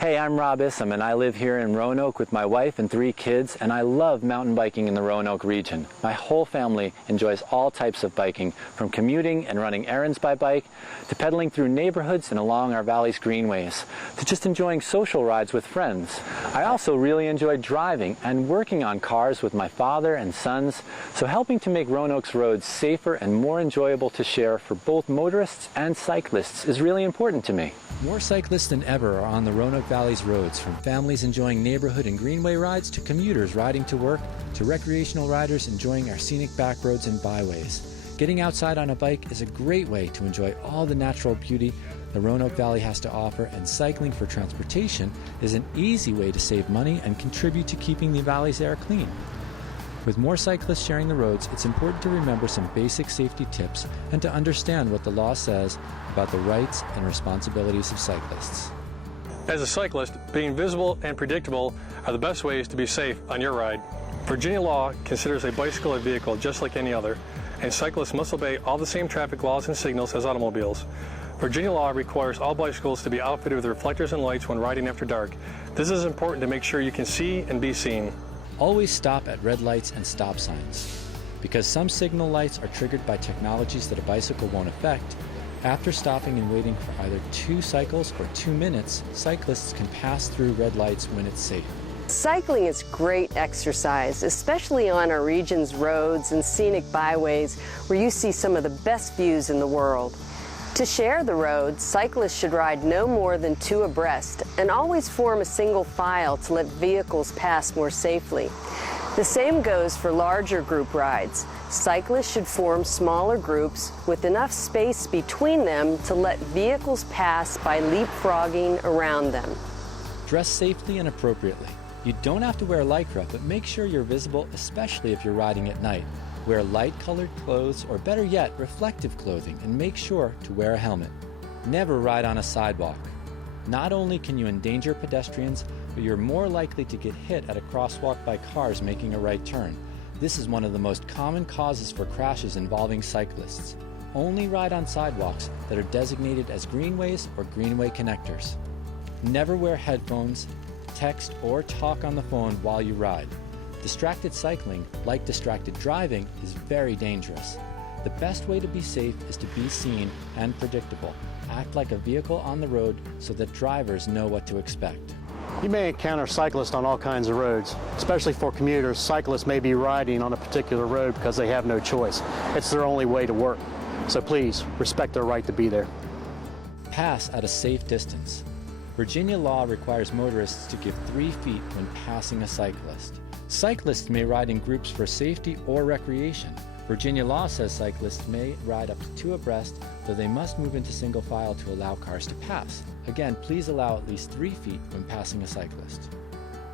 Hey, I'm Rob Issam, and I live here in Roanoke with my wife and 3 kids, and I love mountain biking in the Roanoke region. My whole family enjoys all types of biking, from commuting and running errands by bike, to pedaling through neighborhoods and along our valley's greenways, to just enjoying social rides with friends. I also really enjoy driving and working on cars with my father and sons, so helping to make Roanoke's roads safer and more enjoyable to share for both motorists and cyclists is really important to me. More cyclists than ever are on the Roanoke Valley's roads, from families enjoying neighborhood and greenway rides to commuters riding to work to recreational riders enjoying our scenic back roads and byways. Getting outside on a bike is a great way to enjoy all the natural beauty the Roanoke Valley has to offer, and cycling for transportation is an easy way to save money and contribute to keeping the valley's air clean. With more cyclists sharing the roads, it's important to remember some basic safety tips and to understand what the law says about the rights and responsibilities of cyclists. As a cyclist, being visible and predictable are the best ways to be safe on your ride. Virginia law considers a bicycle a vehicle just like any other, and cyclists must obey all the same traffic laws and signals as automobiles. Virginia law requires all bicycles to be outfitted with reflectors and lights when riding after dark. This is important to make sure you can see and be seen. Always stop at red lights and stop signs. Because some signal lights are triggered by technologies that a bicycle won't affect, after stopping and waiting for either 2 cycles or 2 minutes, cyclists can pass through red lights when it's safe. Cycling is great exercise, especially on our region's roads and scenic byways where you see some of the best views in the world. To share the road, cyclists should ride no more than 2 abreast and always form a single file to let vehicles pass more safely. The same goes for larger group rides. Cyclists should form smaller groups with enough space between them to let vehicles pass by leapfrogging around them. Dress safely and appropriately. You don't have to wear lycra, but make sure you're visible, especially if you're riding at night. Wear light-colored clothes, or better yet, reflective clothing, and make sure to wear a helmet. Never ride on a sidewalk. Not only can you endanger pedestrians, but you're more likely to get hit at a crosswalk by cars making a right turn. This is one of the most common causes for crashes involving cyclists. Only ride on sidewalks that are designated as greenways or greenway connectors. Never wear headphones, text, or talk on the phone while you ride. Distracted cycling, like distracted driving, is very dangerous. The best way to be safe is to be seen and predictable. Act like a vehicle on the road so that drivers know what to expect. You may encounter cyclists on all kinds of roads. Especially for commuters, cyclists may be riding on a particular road because they have no choice. It's their only way to work. So please, respect their right to be there. Pass at a safe distance. Virginia law requires motorists to give 3 feet when passing a cyclist. Cyclists may ride in groups for safety or recreation. Virginia law says cyclists may ride up to 2 abreast, though they must move into single file to allow cars to pass. Again, please allow at least 3 feet when passing a cyclist.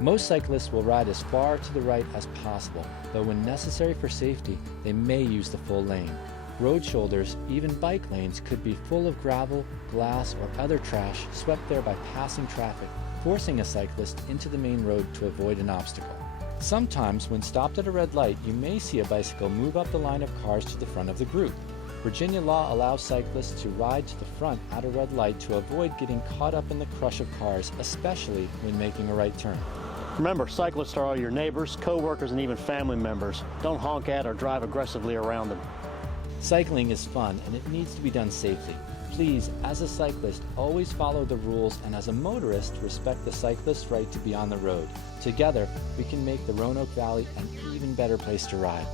Most cyclists will ride as far to the right as possible, though when necessary for safety, they may use the full lane. Road shoulders, even bike lanes, could be full of gravel, glass, or other trash swept there by passing traffic, forcing a cyclist into the main road to avoid an obstacle. Sometimes, when stopped at a red light, you may see a bicycle move up the line of cars to the front of the group. Virginia law allows cyclists to ride to the front at a red light to avoid getting caught up in the crush of cars, especially when making a right turn. Remember, cyclists are all your neighbors, co-workers, and even family members. Don't honk at or drive aggressively around them. Cycling is fun, and it needs to be done safely. Please, as a cyclist, always follow the rules, and as a motorist, respect the cyclist's right to be on the road. Together, we can make the Roanoke Valley an even better place to ride.